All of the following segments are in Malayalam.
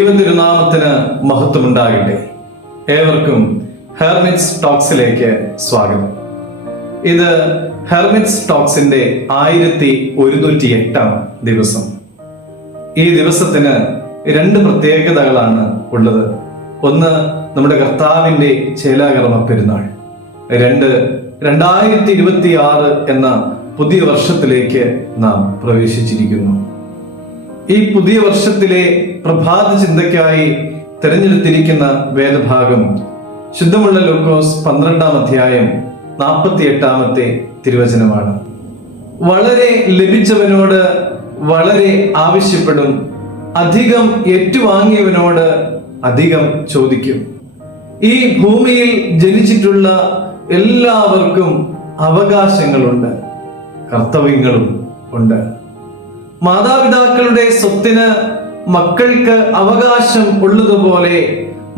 ദൈവതിരുനാമത്തിന് മഹത്വമുണ്ടാകട്ടെ. ഏവർക്കും ഹെർമിറ്റ്സ് ടോക്സിലേക്ക് സ്വാഗതം. ഇത് ഹെർമിറ്റ്സ് ടോക്സിന്റെ 1108 ദിവസം. ഈ ദിവസത്തിന് 2 പ്രത്യേകതകളാണ് ഉള്ളത്. ഒന്ന്, നമ്മുടെ കർത്താവിന്റെ ചേലാകർമ്മ പെരുന്നാൾ. 2, 2026 എന്ന പുതിയ വർഷത്തിലേക്ക് നാം പ്രവേശിച്ചിരിക്കുന്നു. ഈ പുതിയ വർഷത്തിലെ പ്രഭാത ചിന്തയ്ക്കായി തിരഞ്ഞെടുത്തിരിക്കുന്ന വേദഭാഗം ശുദ്ധമുള്ള ലൂക്കോസ് 12-ാം അധ്യായം 48-ാമത്തെ തിരുവചനമാണ്. വളരെ ലഭിച്ചവനോട് വളരെ ആവശ്യപ്പെടും, അധികം ഏറ്റുവാങ്ങിയവനോട് അധികം ചോദിക്കും. ഈ ഭൂമിയിൽ ജനിച്ചിട്ടുള്ള എല്ലാവർക്കും അവകാശങ്ങളുണ്ട്, കർത്തവ്യങ്ങളും ഉണ്ട്. മാതാപിതാക്കളുടെ സ്വത്തിന് മക്കൾക്ക് അവകാശം ഉള്ളതുപോലെ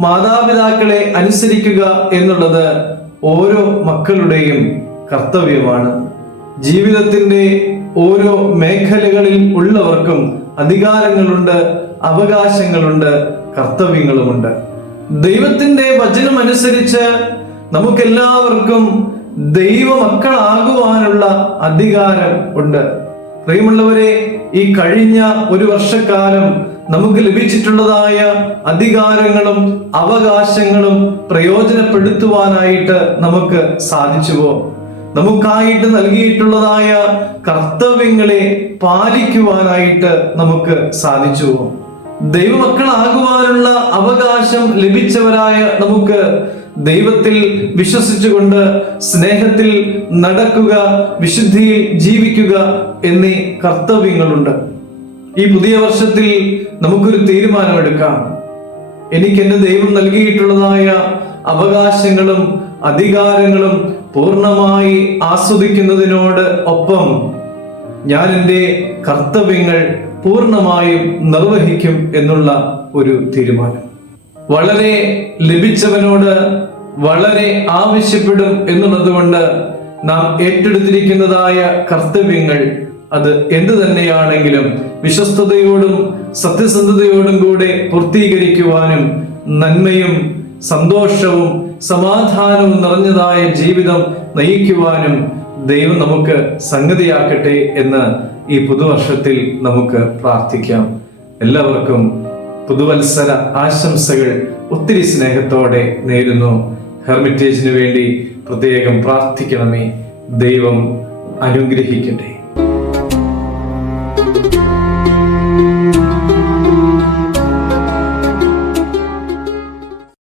മാതാപിതാക്കളെ അനുസരിക്കുക എന്നുള്ളത് ഓരോ മക്കളുടെയും കർത്തവ്യമാണ്. ജീവിതത്തിന്റെ ഓരോ മേഖലകളിൽ ഉള്ളവർക്കും അധികാരങ്ങളുണ്ട്, അവകാശങ്ങളുണ്ട്, കർത്തവ്യങ്ങളുമുണ്ട്. ദൈവത്തിന്റെ വചനം അനുസരിച്ച് നമുക്കെല്ലാവർക്കും ദൈവമക്കളാകുവാനുള്ള അധികാരം ഉണ്ട്. പ്രിയമുള്ളവരെ, ഈ കഴിഞ്ഞ ഒരു വർഷക്കാലം നമുക്ക് ലഭിച്ചിട്ടുള്ളതായ അധികാരങ്ങളും അവകാശങ്ങളും പ്രയോജനപ്പെടുത്തുവാനായിട്ട് നമുക്ക് സാധിച്ചുവോ? നമുക്കായിട്ട് നൽകിയിട്ടുള്ളതായ കർത്തവ്യങ്ങളെ പാലിക്കുവാനായിട്ട് നമുക്ക് സാധിച്ചുവോ? ദൈവമക്കളാകുവാനുള്ള അവകാശം ലഭിച്ചവരായ നമുക്ക് ദൈവത്തിൽ വിശ്വസിച്ചുകൊണ്ട് സ്നേഹത്തിൽ നടക്കുക, വിശുദ്ധിയിൽ ജീവിക്കുക എന്നീ കർത്തവ്യങ്ങളുണ്ട്. ഈ പുതിയ വർഷത്തിൽ നമുക്കൊരു തീരുമാനമെടുക്കാം. എനിക്ക് എൻ്റെ ദൈവം നൽകിയിട്ടുള്ളതായ അവകാശങ്ങളും അധികാരങ്ങളും പൂർണ്ണമായി ആസ്വദിക്കുന്നതിനോട് ഒപ്പം ഞാൻ എൻ്റെ കർത്തവ്യങ്ങൾ പൂർണ്ണമായും നിർവഹിക്കും എന്നുള്ള ഒരു തീരുമാനം. വളരെ ലഭിച്ചവനോട് വളരെ ആവശ്യപ്പെടും എന്നുള്ളത് കൊണ്ട് നാം ഏറ്റെടുത്തിരിക്കുന്നതായ കർത്തവ്യങ്ങൾ അത് എന്തു തന്നെയാണെങ്കിലും വിശ്വസ്തയോടും സത്യസന്ധതയോടും കൂടെ പൂർത്തീകരിക്കുവാനും നന്മയും സന്തോഷവും സമാധാനവും നിറഞ്ഞതായ ജീവിതം നയിക്കുവാനും ദൈവം നമുക്ക് സംഗതിയാക്കട്ടെ എന്ന് ഈ പുതുവർഷത്തിൽ നമുക്ക് പ്രാർത്ഥിക്കാം. എല്ലാവർക്കും പുതുവത്സര ആശംസകൾ ഒത്തിരി സ്നേഹത്തോടെ നേരുന്നു. ഹെർമിറ്റേജിന് വേണ്ടി പ്രത്യേകം പ്രാർത്ഥിക്കണമേ. ദൈവം അനുഗ്രഹിക്കട്ടെ.